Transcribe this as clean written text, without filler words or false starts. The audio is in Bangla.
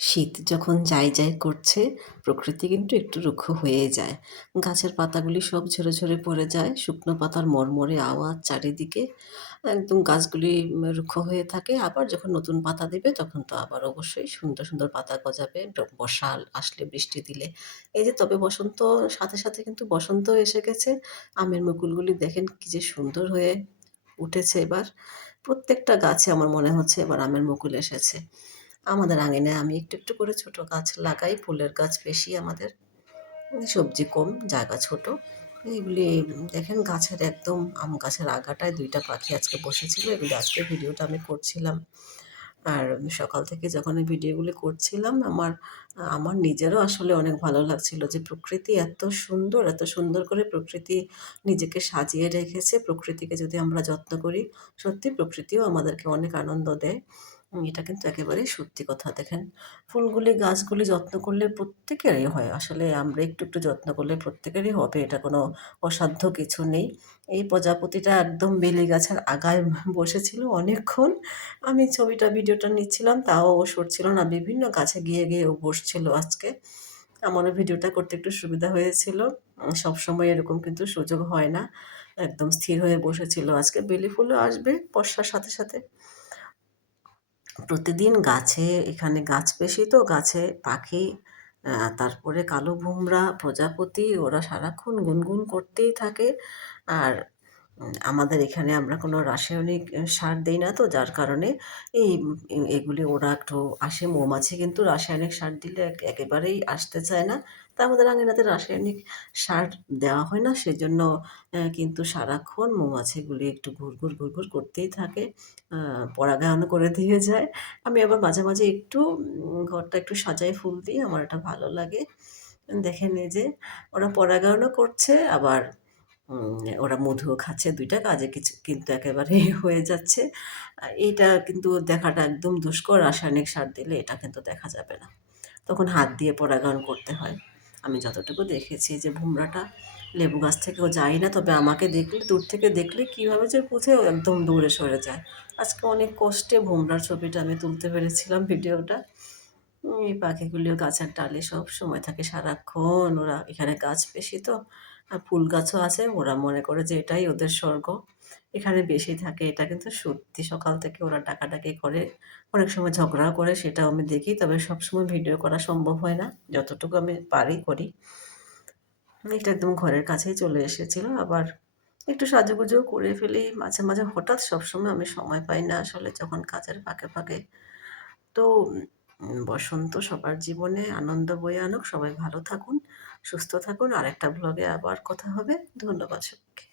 শীত যখন যাই করছে, প্রকৃতি কিন্তু একটু রুক্ষ হয়ে যায়। গাছের পাতাগুলি সব ঝরে, ঝরে পড়ে যায়। শুকনো পাতার মরমরে আওয়াজ চারিদিকে। একদম গাছগুলি রুক্ষ হয়ে থাকে। আবার যখন নতুন পাতা দেবে তখন তো আবার অবশ্যই সুন্দর, সুন্দর পাতা গজাবে বর্ষা আসলে, বৃষ্টি দিলে। এই যে তবে বসন্ত সাথে, সাথে কিন্তু বসন্ত এসে গেছে। আমের মুকুলগুলি দেখেন কি যে সুন্দর হয়ে উঠেছে এবার। প্রত্যেকটা গাছে আমার মনে হচ্ছে এবার আমের মুকুল এসেছে। আমাদের আঙিনায় আমি একটু, একটু করে ছোট গাছ লাগাই। ফুলের গাছ বেশি আমাদের। সবজি কম, জায়গা ছোট। এগুলি দেখেন গাছের একদম আম গাছের আগাটায় ২ টা পাখি আজকে বসেছিল। এগুলি আজকে ভিডিওটা আমি করছিলাম। আর সকাল থেকে যখন এই ভিডিওগুলি করছিলাম আমার নিজেরও আসলে অনেক ভালো লাগছিল যে প্রকৃতি এত সুন্দর করে প্রকৃতি নিজেকে সাজিয়ে রেখেছে। প্রকৃতিকে যদি আমরা যত্ন করি, সত্যি প্রকৃতিও আমাদেরকে অনেক আনন্দ দেয়। এটা কিন্তু একেবারেই সত্যি কথা। দেখেন ফুলগুলি, গাছগুলি যত্ন করলে প্রত্যেকেরই হয়। আসলে আমরা একটু, একটু যত্ন করলে প্রত্যেকেরই হবে। এটা কোনো অসাধ্য কিছু নেই। এই প্রজাপতিটা একদম বেলি গাছের আগায় বসেছিল অনেকক্ষণ। আমি ভিডিওটা নিচ্ছিলাম, তাও ও সরছিল না। বিভিন্ন গাছে গিয়ে, গিয়ে ও বসছিল আজকে। আমারও ভিডিওটা করতে একটু সুবিধা হয়েছিল। সবসময় এরকম কিন্তু সুযোগ হয় না। একদম স্থির হয়ে বসেছিল। আজকে বেলি ফুলও আসবে বর্ষার সাথে, সাথে। প্রতিদিন গাছে এখানে গাছ বেশি তো গাছে পাখি, তারপরে কালো ভোমরা, প্রজাপতি ওরা সারাক্ষণ গুনগুন করতেই থাকে। আর আমাদের এখানে আমরা কোনো রাসায়নিক সার দেই না তো যার কারণে এই এগুলি ওরা একটু আসে। মৌমাছি কিন্তু রাসায়নিক সার দিলে একেবারেই আসতে চায় না। তা আমাদের আঙিনাতে রাসায়নিক সার দেওয়া হয় না সেজন্য কিন্তু সারাক্ষণ মৌমাছিগুলি একটু ঘুরঘুর, ঘুরঘুর করতেই থাকে। আ পরাগায়নও করে দিয়ে যায়। আমি আবার মাঝে, মাঝে একটু ঘরটা একটু সাজাই ফুল দিয়ে, আমার এটা ভালো লাগে। দেখেন এই যে ওরা পরাগায়নও করছে আবার ওরা মধুও খাচ্ছে। ২ টা কাজে কিছু কিন্তু একেবারে হয়ে যাচ্ছে। এইটা কিন্তু দেখাটা একদম দুষ্কর। রাসায়নিক সার দিলে এটা কিন্তু দেখা যাবে না। তখন হাত দিয়ে পরাগায়ন করতে হয়। আমি যতটুকু দেখেছি যে ভোমরাটা লেবু গাছ থেকেও যায় না। তবে আমাকে দেখলে দূর থেকে দেখলে কিভাবে যে বুঝে ও একদম দূরে সরে যায়। আজকে অনেক কষ্টে ভোমরার ছবিটা আমি তুলতে পেরেছিলাম ভিডিওটা। এই পাখিগুলিও গাছের ডালে সবসময় থাকে সারাক্ষণ। ওরা এখানে গাছ বেশি তো, ফুল গাছও আছে। ওরা মনে করে যে এটাই ওদের স্বর্গ। এখানে বেশি থাকে। এটা কিন্তু সত্যি সকাল থেকে ওরা ডাকাডাকি করে। অনেক সময় ঝগড়াও করে সেটাও আমি দেখি। তবে সবসময় ভিডিও করা সম্ভব হয় না। যতটুকু আমি পারি করি। এটা একদম ঘরের কাছেই চলে এসেছিল। আবার একটু সাজুগুজুও করে ফেলি মাঝে, মাঝে হঠাৎ সবসময় আমি সময় পাই না আসলে যখন কাজের ফাঁকে, ফাঁকে। তো বসন্ত সবার জীবনে আনন্দ বয়ে আনুক। সবাই ভালো থাকুন, সুস্থ থাকুন। আরেকটা ভ্লগে আবার কথা হবে। ধন্যবাদ সবাইকে।